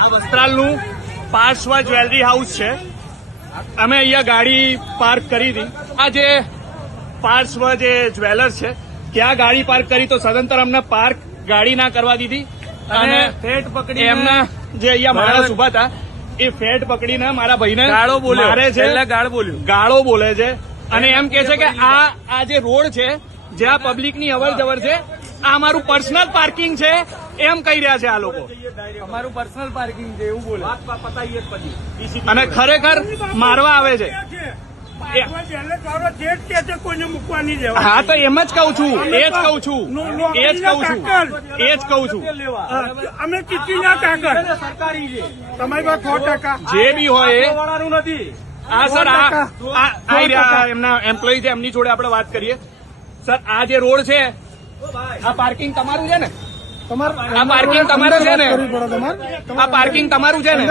આ વસ્ત્રાલનું પાર્શ્વ jewellery house છે. અમે અહીંયા ગાડી પાર્ક કરી હતી. આ જે પાર્શ્વ જે જ્વેલર્સ છે ત્યાં ગાડી પાર્ક કરી તો સદંતર અમને પાર્ક ગાડી ના કરવા દીધી અને ફેટ પકડી એમના જે અહીંયા માણસ ઉભા હતા એ ફેટ પકડીને મારા ભાઈને ગાળો બોલે છે. ગાળો બોલે છે અને એમ કે છે કે આ જે રોડ છે જ્યાં પબ્લિકની અવર જવર છે આ અમારું પર્સનલ પાર્કિંગ છે એમ કહી રહ્યા છે આ લોકો. અમારું પર્સનલ પાર્કિંગ છે એવું બોલે. અને ખરેખર મારવા આવે છે. હા તો એમ જ કઉ છું, એ જ કઉ છું. અમે ચીઠી ના કાગળ તમારી પાસે 100% જે બી હોય વાળાનું નથી. આ સર આ એમના એમ્પ્લોય છે એમની જોડે આપણે વાત કરીએ. સર આ જે રોડ છે આ પાર્કિંગ તમારું છે ને? આ પાર્કિંગ તમારું છે ને? આ પાર્કિંગ તમારું છે ને?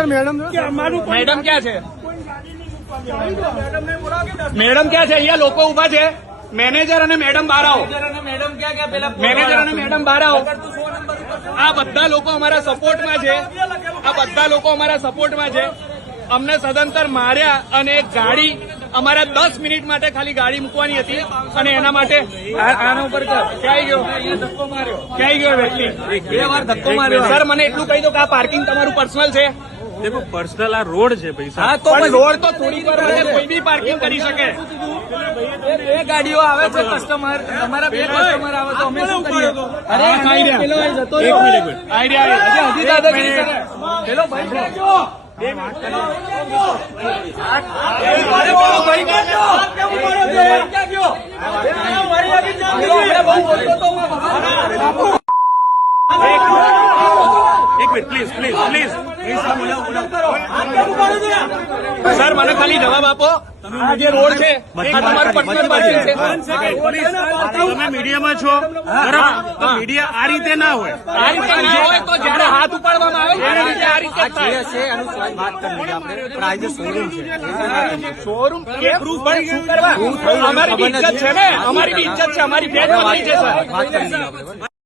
મેડમ ક્યાં છે? મેડમ ક્યાં છે? અહીંયા લોકો ઉભા છે. મેનેજર અને મેડમ બહાર આવો. મેડમ ક્યાં પેલા મેનેજર અને મેડમ બહાર આવો. આ બધા લોકો અમારા સપોર્ટમાં છે. આ બધા લોકો અમારા સપોર્ટમાં છે. અમને સદંતર માર્યા અને એક ગાડી અમારા 10 મિનિટ માટે ખાલી ગાડી મૂકવાની હતી અને એના માટે આના ઉપર ક્યાં ગયો વ્યક્તિ 2 વાર ધક્કો માર્યો. સર મને એટલું કહી દો કે આ પાર્કિંગ તમારું પર્સનલ છે? દેખો પર્સનલ આ રોડ છે પૈસા. હા તો રોડ તો થોડી વાર માટે કોઈ બી પાર્કિંગ કરી શકે. 2 ગાડીઓ આવે છે કસ્ટમર, અમારા 2 કસ્ટમર આવે તો અમે શું કરીએ? અરે પેલો જતો રહ્યો. આઈડિયા હજી દાદાગીરી કરે. પેલો ભાઈ ક્યાં ગયો? એક મિનિટ પ્લીઝ સર મને ખાલી જવાબ આપો. આ જે રોડ છે એ તમારું પર્સનલ પાર્કિંગ છે? તમે મીડિયામાં છો બરાબર, તો મીડિયા આ રીતે ના હોય. આ રીતે ના હોય તો જયારે હાથ ઉપાડવામાં આવે ત્યારે રીતે આ રીતે થાય. શોરૂમ પણ શું કરવા? અમારી બી ઇજ્જત છે ને, અમારી બી ઇજ્જત છે, અમારી ફેટ પકડી છે સર.